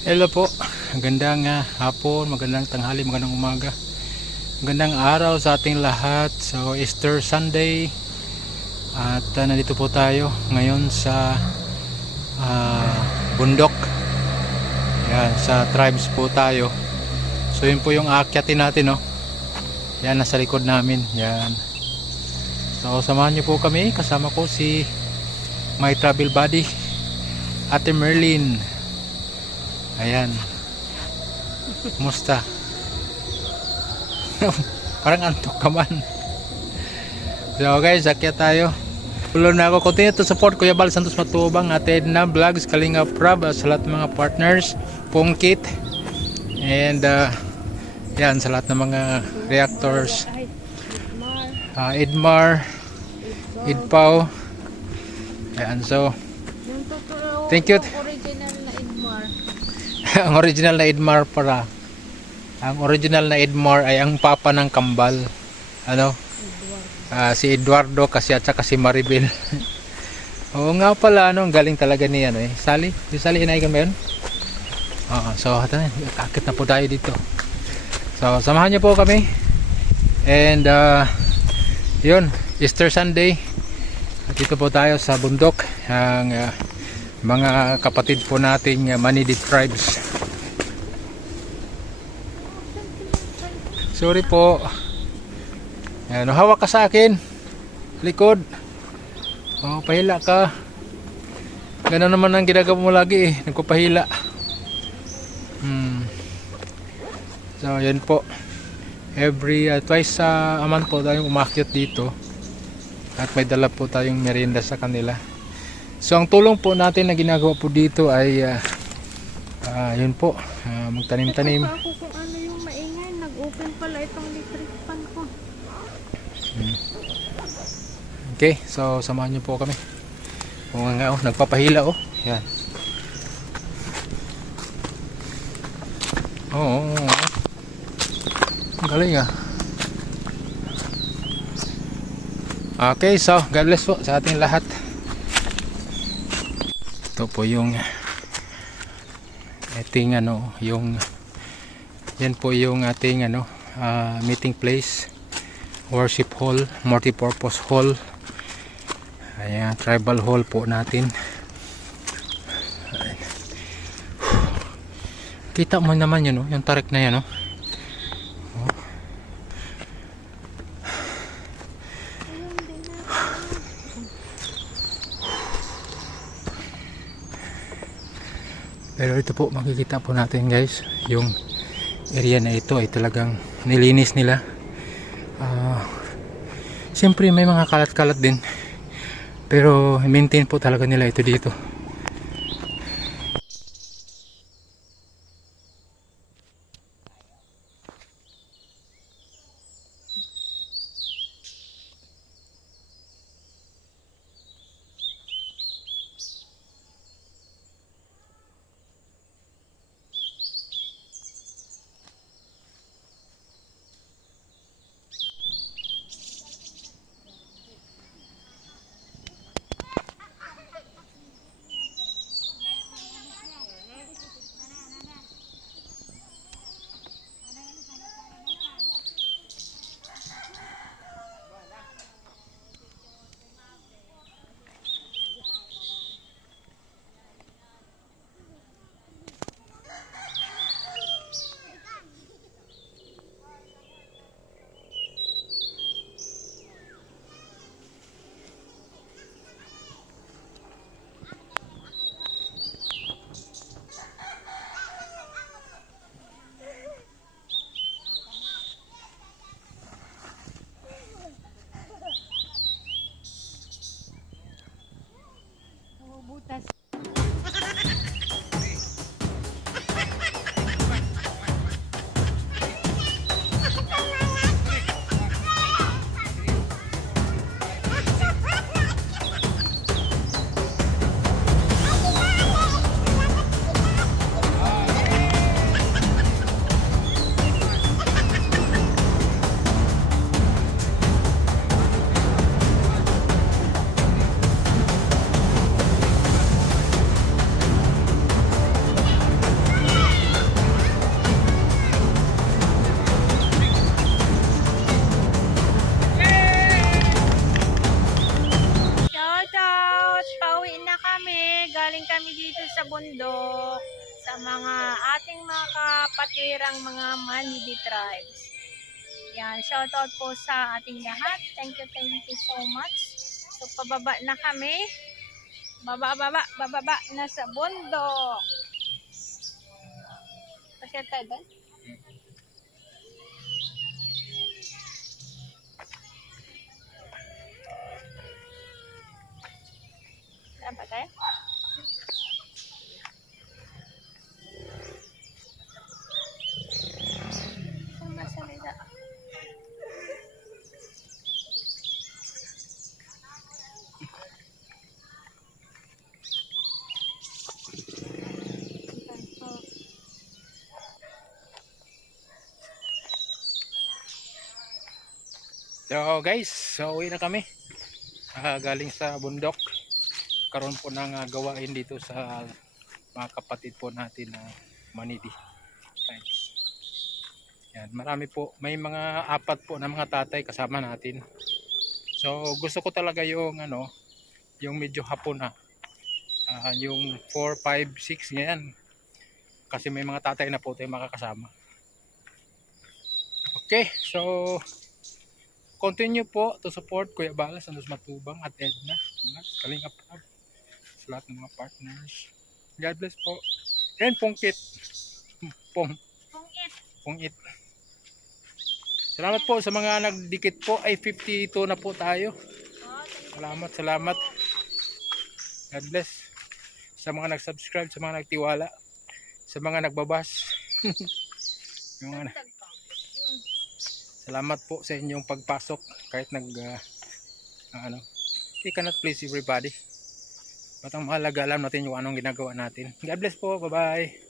Hello po, magandang hapon, magandang tanghali, magandang umaga, magandang araw sa ating lahat. So Easter Sunday at nandito po tayo ngayon sa bundok. Yan, sa tribes po tayo. So yun po yung aakyatin natin, no? Yan, nasa likod namin. Yan. So samahan niyo po kami, kasama ko si my travel buddy, Ate Merlin. Ayan. Kumusta? Parang antok ka man. So guys, akyat tayo. Tuloy na ako. Continue to support Kuya Bal Santos Matubang, Ate Edna Vlogs, Kalinga Prab, sa lahat ng mga partners, Pongkit, and yan, sa lahat ng mga reactors, Edmar, Idpaw. Ayan, so thank you. Original na Edmar. Ang original na Edmar para. Ang original na Edmar ay ang papa ng kambal. Ano? Si Eduardo kasi at saka si Maribel. Oo nga pala, ano, ang galing talaga ni ano eh. Sally? Di Sally inaigan ba yun? Oo, so kakit na po tayo dito. So samahan niyo po kami. And yun, Easter Sunday. At dito po tayo sa bundok. Ang mga kapatid po nating Manidi tribes. Sorry po. Ayan, hawak ka sa akin. Likod. Oh, pahila ka. Ganun naman ang ginagawa mo lagi eh. Nagpapahila. So, yan po. Every twice a month po tayong umakyat dito. At may dala po tayong merienda sa kanila. So, ang tulong po natin na ginagawa po dito ay yun po. Magtanim-tanim. Ako kung ano yung maingay. Nag-open pala itong electric fan ko. Okay, so samahan niyo po kami. Oo nga, oh, nagpapahila oh. Yan. Oo. Ang galing ah. Okay, so God bless po sa ating lahat. Ito po yung ating ano, yung yan po yung ating ano, meeting place, worship hall, multi-purpose hall. Ayan, tribal hall po natin. Ayan. Kita mo naman yun, no? Yung tarik na yan, no? Oh. Pero ito po, makikita po natin guys, yung area na ito ay talagang nilinis nila. Siyempre may mga kalat-kalat din, pero maintain po talaga nila ito dito. sa bundok sa mga ating mga kapatirang mga Manidi tribes. Yan, shoutout po sa ating lahat. Thank you so much. So, pababa na kami. Bababa na sa bundok. Pasya tayo doon? Saan pa tayo? Saan masalita? So guys, so uwi na kami. Galing sa bundok. Karoon po ng gawain dito sa mga kapatid po natin na Manidi. Thanks. Yan, marami po. May mga 4 po na mga tatay kasama natin. So gusto ko talaga yung yung medyo hapon na. Yung 4, 5, 6 ngayon. Kasi may mga tatay na po tayo makakasama. Okay, so continue po to support Kuya Balas, Santos Matubang at Edna, Kalingap Prab, sa lahat ng mga partners. God bless po. And Pungkit. Pungit. Salamat po sa mga nagdikit po. Ay 52 na po tayo. Salamat. God bless. Sa mga nag-subscribe, sa mga nagtiwala, sa mga nagbabas. Yung mga salamat po sa inyong pagpasok kahit we cannot please everybody. But ang mahalaga, alam natin yung anong ginagawa natin. God bless po. Bye-bye.